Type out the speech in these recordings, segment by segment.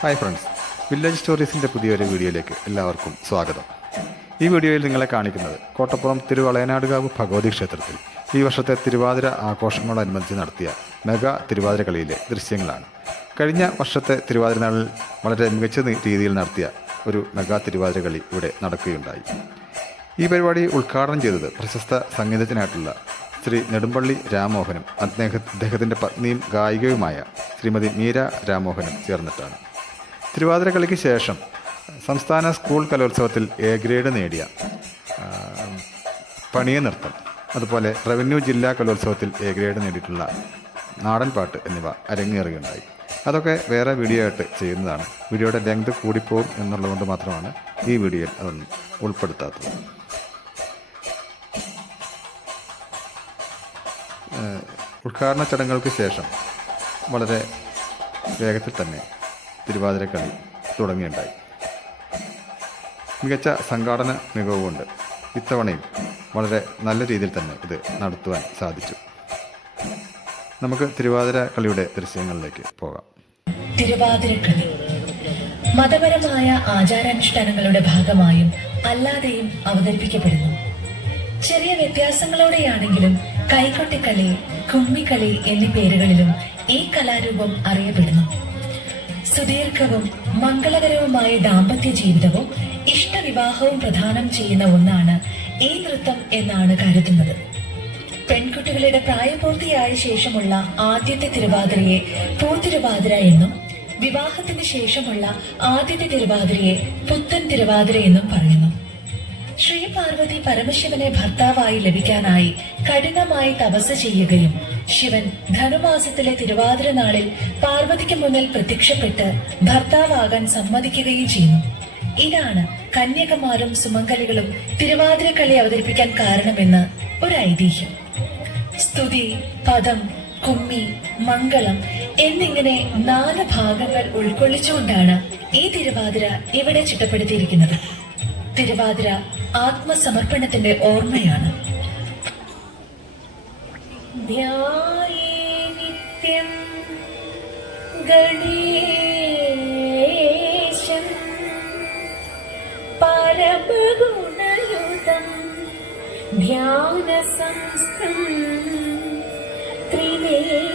Hi friends village സ്റ്റോറീസിന്റെ പുതിയൊരു വീഡിയോയിലേക്ക് എല്ലാവർക്കും സ്വാഗതം. ഈ വീഡിയോയിൽ നിങ്ങളെ കാണിക്കുന്നത് കോട്ടപ്പുറം തിരുവളയനാടുകാവ് ഭഗവതി ക്ഷേത്രത്തിൽ ഈ വർഷത്തെ തിരുവാതിര ആഘോഷങ്ങളോടനുബന്ധിച്ച് നടത്തിയ മെഗാ തിരുവാതിര കളിയിലെ ദൃശ്യങ്ങളാണ്. കഴിഞ്ഞ വർഷത്തെ തിരുവാതിര നാളിൽ വളരെ മികച്ച രീതിയിൽ നടത്തിയ ഒരു മെഗാ തിരുവാതിര കളി ഇവിടെ നടക്കുകയുണ്ടായി. ഈ പരിപാടി ഉദ്ഘാടനം ചെയ്തത് പ്രശസ്ത സംഗീതജ്ഞനായിട്ടുള്ള ശ്രീ നെടുമ്പള്ളി രാമോഹനും അദ്ദേഹ അദ്ദേഹത്തിന്റെ പത്നിയും ഗായികയുമായ ശ്രീമതി മീര രാമോഹനും ചേർന്നിട്ടാണ്. തിരുവാതിര കളിക്ക് ശേഷം സംസ്ഥാന സ്കൂൾ കലോത്സവത്തിൽ എ ഗ്രേഡ് നേടിയ പണിയ നൃത്തം അതുപോലെ റവന്യൂ ജില്ലാ കലോത്സവത്തിൽ എ ഗ്രേഡ് നേടിയിട്ടുള്ള നാടൻ പാട്ട് എന്നിവ അരങ്ങേറുകയുണ്ടായി. അതൊക്കെ വേറെ വീഡിയോ ആയിട്ട് ചെയ്യുന്നതാണ്. വീഡിയോയുടെ ലെങ്ത് കൂടിപ്പോകും എന്നുള്ളതുകൊണ്ട് മാത്രമാണ് ഈ വീഡിയോയിൽ അതൊന്നും ഉൾപ്പെടുത്താത്തത്. ഉദ്ഘാടന ചടങ്ങുകൾക്ക് ശേഷം വളരെ വേഗത്തിൽ തന്നെ തിരുവാതിരക്കളി തുടങ്ങിയുണ്ടായി മികച്ച സംഘാടന മികവുകൊണ്ട് ഇത്തവണയും വളരെ നല്ല രീതിയിൽ തന്നെ ഇത് നടത്തുവാൻ സാധിച്ചു. നമുക്ക് തിരുവാതിര കളിയുടെ ദൃശ്യങ്ങളിലേക്ക് പോകാം. തിരുവാതിരക്കളി. മതപരമായ ആചാരാനുഷ്ഠാനങ്ങളുടെ ഭാഗമായും അല്ലാതെയും അവതരിപ്പിക്കപ്പെടുന്നു. ചെറിയ വ്യത്യാസങ്ങളോടെയാണെങ്കിലും കൈകൊട്ടിക്കളി കുമ്മിക്കളി എന്നീ പേരുകളിലും ഈ കലാരൂപം അറിയപ്പെടുന്നു. സുദീർഘവും മംഗളകരവുമായ ദാമ്പത്യ ജീവിതവും ഇഷ്ടവിവാഹവും പ്രധാനം ചെയ്യുന്ന ഒന്നാണ് ഈ നൃത്തം എന്നാണ് കരുതുന്നത്. പെൺകുട്ടികളുടെ പ്രായപൂർത്തിയായ ശേഷമുള്ള ആദ്യത്തെ തിരുവാതിരയെ പൂത്തിരുവാതിര എന്നും വിവാഹത്തിന് ശേഷമുള്ള ആദ്യത്തെ തിരുവാതിരയെ പുത്തൻ തിരുവാതിര എന്നും പറയുന്നു. ശ്രീ പാർവതി പരമശിവനെ ഭർത്താവായി ലഭിക്കാനായി കഠിനമായി തപസ് ചെയ്യുകയും ശിവൻ ധനുമാസത്തിലെ തിരുവാതിര നാളിൽ പാർവതിക്ക് മുന്നിൽ പ്രത്യക്ഷപ്പെട്ട് ഭർത്താവാകാൻ സമ്മതിക്കുകയും ചെയ്യുന്നു. ഇതാണ് കന്യകമാരും സുമംഗലികളും തിരുവാതിര കളി അവതരിപ്പിക്കാൻ കാരണമെന്ന് ഒരു ഐതിഹ്യം. സ്തുതി പദം കുമ്മി മംഗളം എന്നിങ്ങനെ നാല് ഭാഗങ്ങൾ ഉൾക്കൊള്ളിച്ചുകൊണ്ടാണ് ഈ തിരുവാതിര ഇവിടെ ചിട്ടപ്പെടുത്തിയിരിക്കുന്നത്. തിരുവാതിര ആത്മസമർപ്പണത്തിന്റെ ഓർമ്മയാണ്. നിത്യം ഗണേശം പരമഗുണയുതം ധ്യാനസംസ്ഥം ത്രിനേത്രം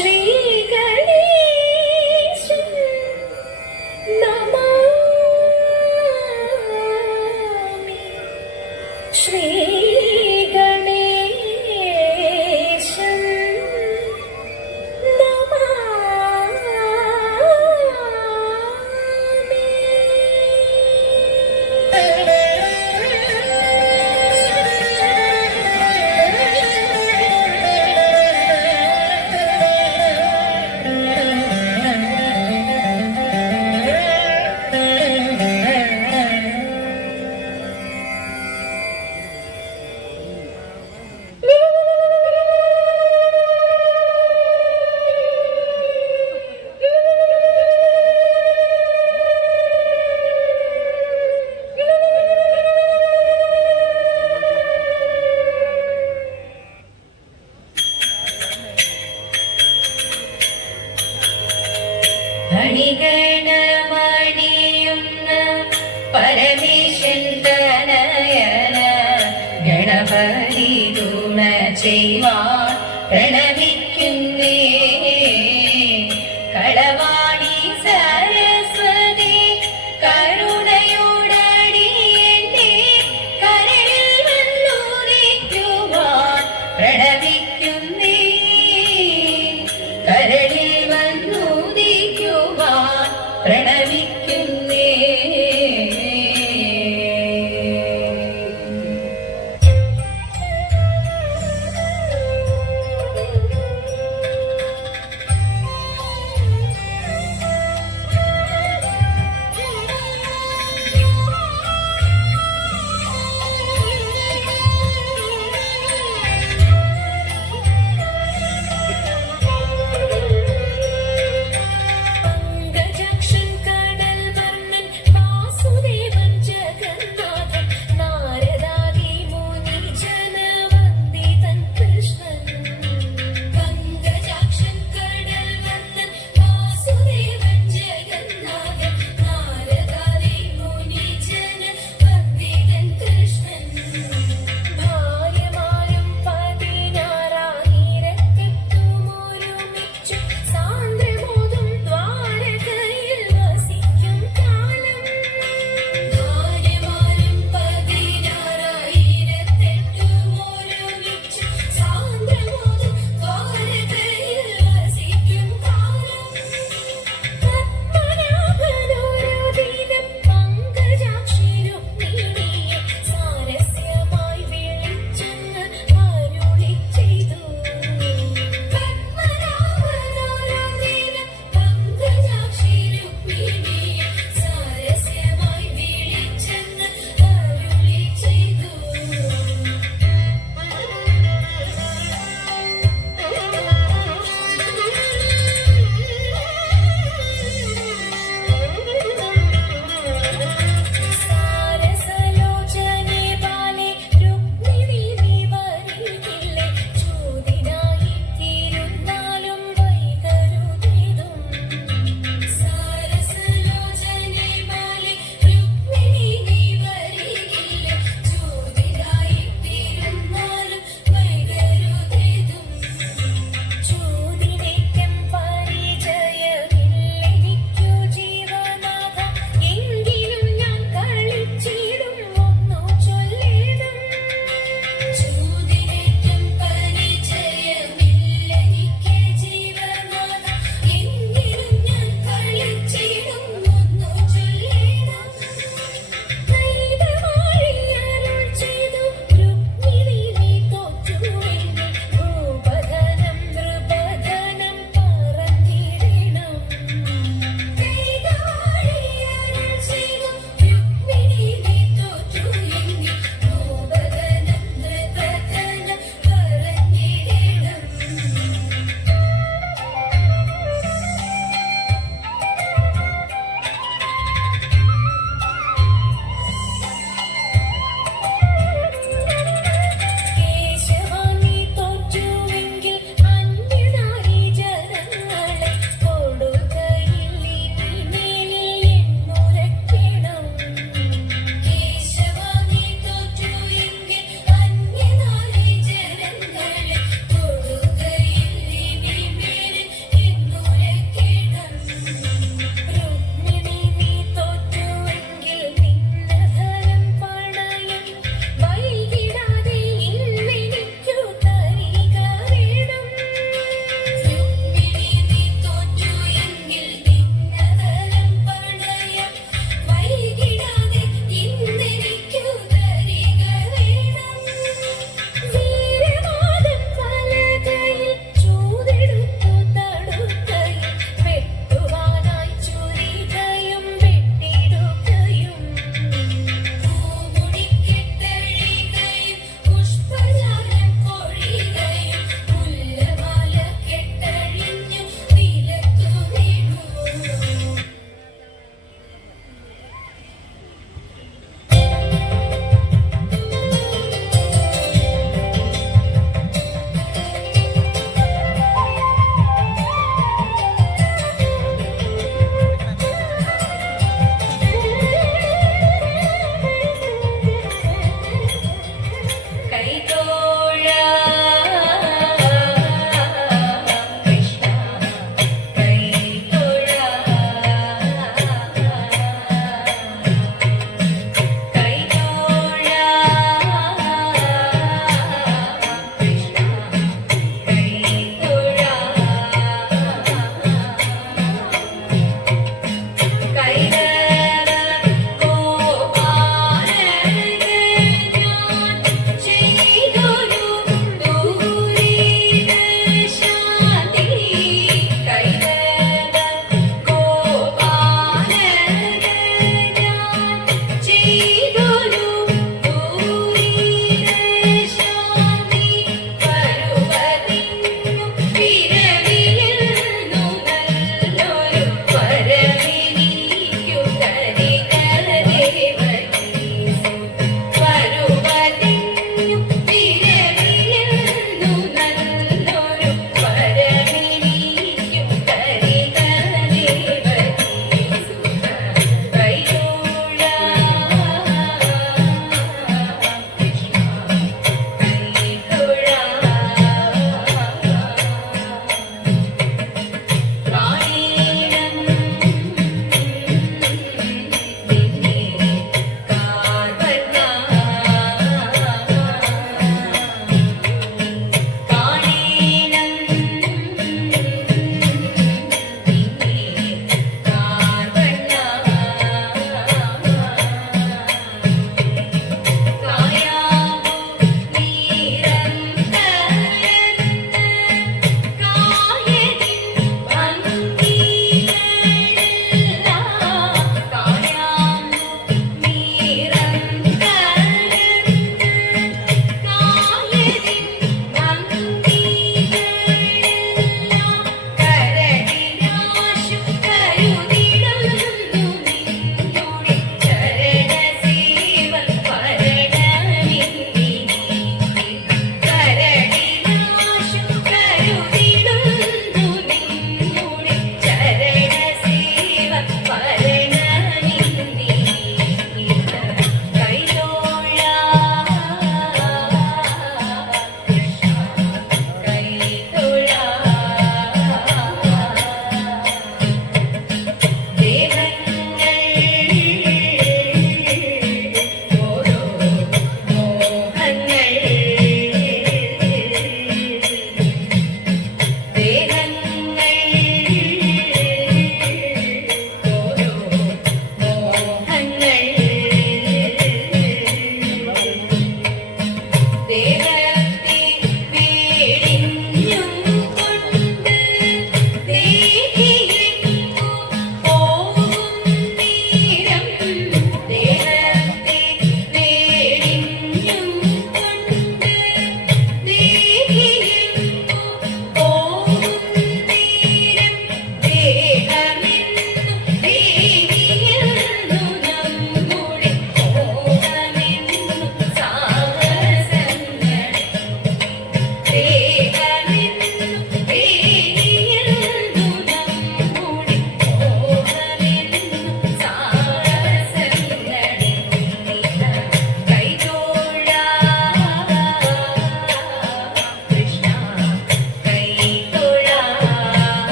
श्री ಹಣಿಗಣ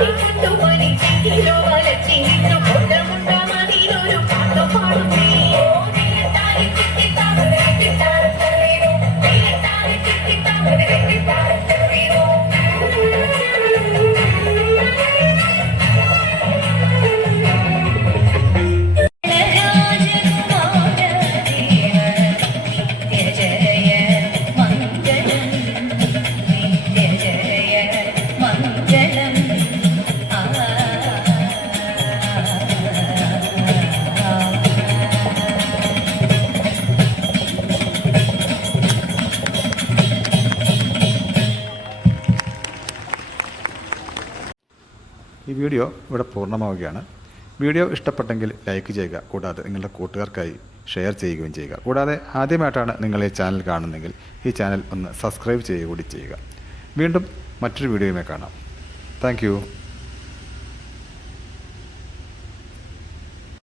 I can do anything, you. know video ഇവിടെ പൂർണമാവുകയാണ്. വീഡിയോ ഇഷ്ടപ്പെട്ടെങ്കിൽ ലൈക്ക് ചെയ്യുക കൂടാതെ നിങ്ങളുടെ കൂട്ടുകാർക്കായി ഷെയർ ചെയ്യുകയും ചെയ്യുക. കൂടാതെ ആദ്യമായിട്ടാണ് നിങ്ങൾ ഈ ചാനൽ കാണുന്നതെങ്കിൽ ഈ ചാനൽ ഒന്ന് സബ്സ്ക്രൈബ് ചെയ്യുക കൂടി ചെയ്യുക. വീണ്ടും മറ്റൊരു വീഡിയോയുമായി കാണാം. താങ്ക്